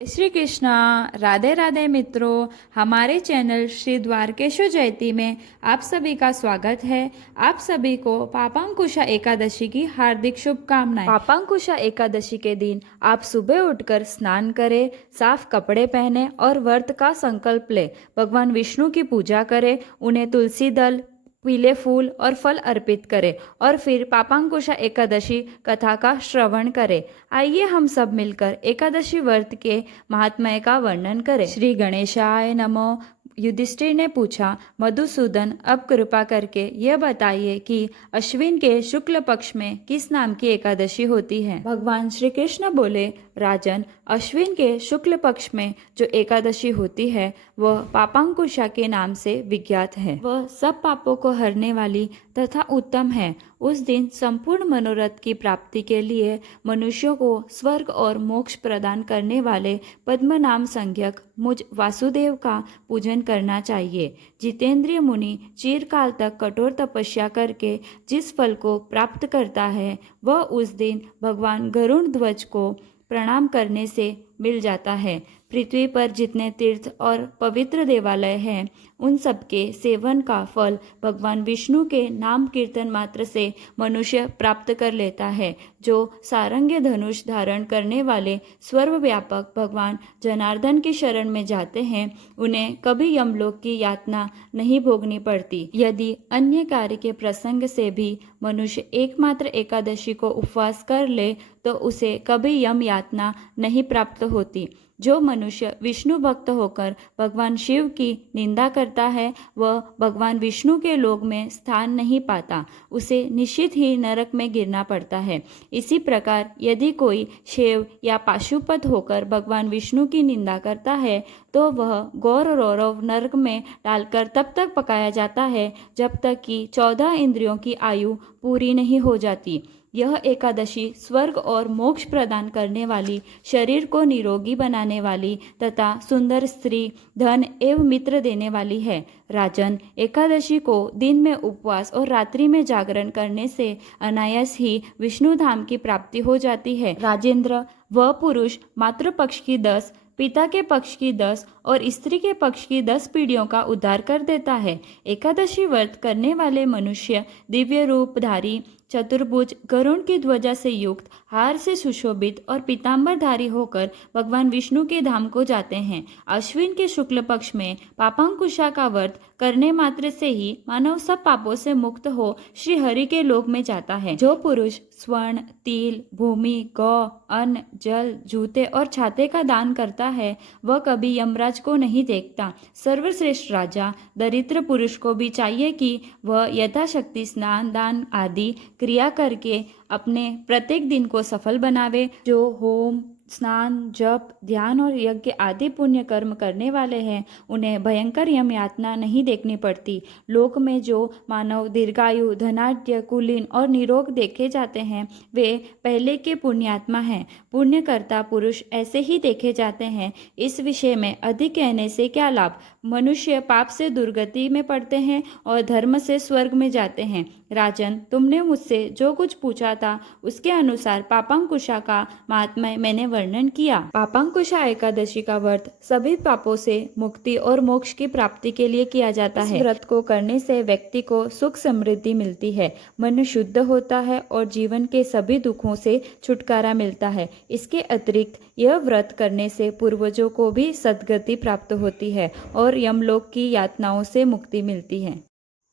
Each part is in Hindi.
श्री कृष्णा। राधे राधे मित्रों, हमारे चैनल श्री द्वारकेश्वर जयती में आप सभी का स्वागत है। आप सभी को पापांकुशा एकादशी की हार्दिक शुभकामनाएं। पापांकुशा एकादशी के दिन आप सुबह उठकर स्नान करें, साफ कपड़े पहने और व्रत का संकल्प ले। भगवान विष्णु की पूजा करें, उन्हें तुलसी दल, पीले फूल और फल अर्पित करें और फिर पापांकुशा एकादशी कथा का श्रवण करें। आइए हम सब मिलकर एकादशी व्रत के महात्म्य का वर्णन करें। श्री गणेशाय नमो। युधिष्ठिर ने पूछा, मधुसूदन, अब कृपा करके यह बताइए कि अश्विन के शुक्ल पक्ष में किस नाम की एकादशी होती है। भगवान श्री कृष्ण बोले, राजन, अश्विन के शुक्ल पक्ष में जो एकादशी होती है वह पापांकुशा के नाम से विख्यात है। वह सब पापों को हरने वाली तथा उत्तम है। उस दिन संपूर्ण मनोरथ की प्राप्ति के लिए मनुष्यों को स्वर्ग और मोक्ष प्रदान करने वाले पद्म नाम संज्ञक मुझ वासुदेव का पूजन करना चाहिए। जितेंद्रिय मुनि चिरकाल तक कठोर तपस्या करके जिस फल को प्राप्त करता है वह उस दिन भगवान गरुड़ ध्वज को प्रणाम करने से मिल जाता है। पृथ्वी पर जितने तीर्थ और पवित्र देवालय हैं उन सबके सेवन का फल भगवान विष्णु के नाम कीर्तन मात्र से मनुष्य प्राप्त कर लेता है। जो सारंग्य धनुष धारण करने वाले सर्वव्यापक भगवान जनार्दन की शरण में जाते हैं उन्हें कभी यमलोक की यातना नहीं भोगनी पड़ती। यदि अन्य कार्य के प्रसंग से भी मनुष्य एकमात्र एकादशी को उपवास कर ले तो उसे कभी यम यातना नहीं प्राप्त होती। जो मनुष्य विष्णु भक्त होकर भगवान शिव की निंदा करता है वह भगवान विष्णु के लोक में स्थान नहीं पाता, उसे निश्चित ही नरक में गिरना पड़ता है। इसी प्रकार यदि कोई शैव या पाशुपत होकर भगवान विष्णु की निंदा करता है तो वह गौर रौरव नरक में डालकर तब तक पकाया जाता है जब तक कि 14 इंद्रियों की आयु पूरी नहीं हो जाती। यह एकादशी स्वर्ग और मोक्ष प्रदान करने वाली, शरीर को निरोगी बनाने वाली तथा सुंदर स्त्री, धन एवं मित्र देने वाली है। राजन, एकादशी को दिन में उपवास और रात्रि में जागरण करने से अनायास ही विष्णु धाम की प्राप्ति हो जाती है। राजेंद्र, वह पुरुष मातृ पक्ष की 10, पिता के पक्ष की 10 और स्त्री के पक्ष की 10 पीढ़ियों का उद्धार कर देता है। एकादशी व्रत करने वाले मनुष्य दिव्य रूपधारी, चतुर्भुज, गरुड़ की ध्वजा से युक्त, हार से सुशोभित और पीतांबरधारी होकर भगवान विष्णु के धाम को जाते हैं। अश्विन के शुक्ल पक्ष में पापांकुशा का व्रत करने मात्र से ही मानव सब पापों से मुक्त हो श्री हरि के लोक में जाता है। जो पुरुष स्वर्ण, तिल, भूमि, गौ, अन्न, जल, जूते और छाते का दान करता है वह कभी यमराज को नहीं देखता। सर्वश्रेष्ठ राजा दरिद्र पुरुष को भी चाहिए कि वह यथाशक्ति स्नान, दान आदि क्रिया करके अपने प्रत्येक दिन को सफल बनावे। जो होम, स्नान, जप, ध्यान और यज्ञ आदि पुण्य कर्म करने वाले हैं उन्हें भयंकर यम यातना नहीं देखनी पड़ती। लोक में जो मानव दीर्घायु, धनाढ्य, कुलीन और निरोग देखे जाते हैं वे पहले के पुण्यात्मा हैं। पुण्यकर्ता पुरुष ऐसे ही देखे जाते हैं। इस विषय में अधिक कहने से क्या लाभ। मनुष्य पाप से दुर्गति में पड़ते हैं और धर्म से स्वर्ग में जाते हैं। राजन, तुमने मुझसे जो कुछ पूछा था उसके अनुसार पापांकुशा का महात्म्य मैंने वर्णन किया। पापांकुशा एकादशी का व्रत सभी पापों से मुक्ति और मोक्ष की प्राप्ति के लिए किया जाता है। इस व्रत को करने से व्यक्ति को सुख समृद्धि मिलती है, मन शुद्ध होता है और जीवन के सभी दुखों से छुटकारा मिलता है। इसके अतिरिक्त यह व्रत करने से पूर्वजों को भी सद्गति प्राप्त होती है और यमलोक की यातनाओं से मुक्ति मिलती है।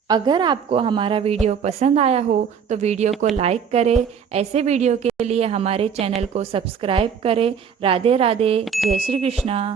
अगर आपको हमारा वीडियो पसंद आया हो तो वीडियो को लाइक करें। ऐसे वीडियो के लिए हमारे चैनल को सब्सक्राइब करें। राधे राधे, जय श्री कृष्णा।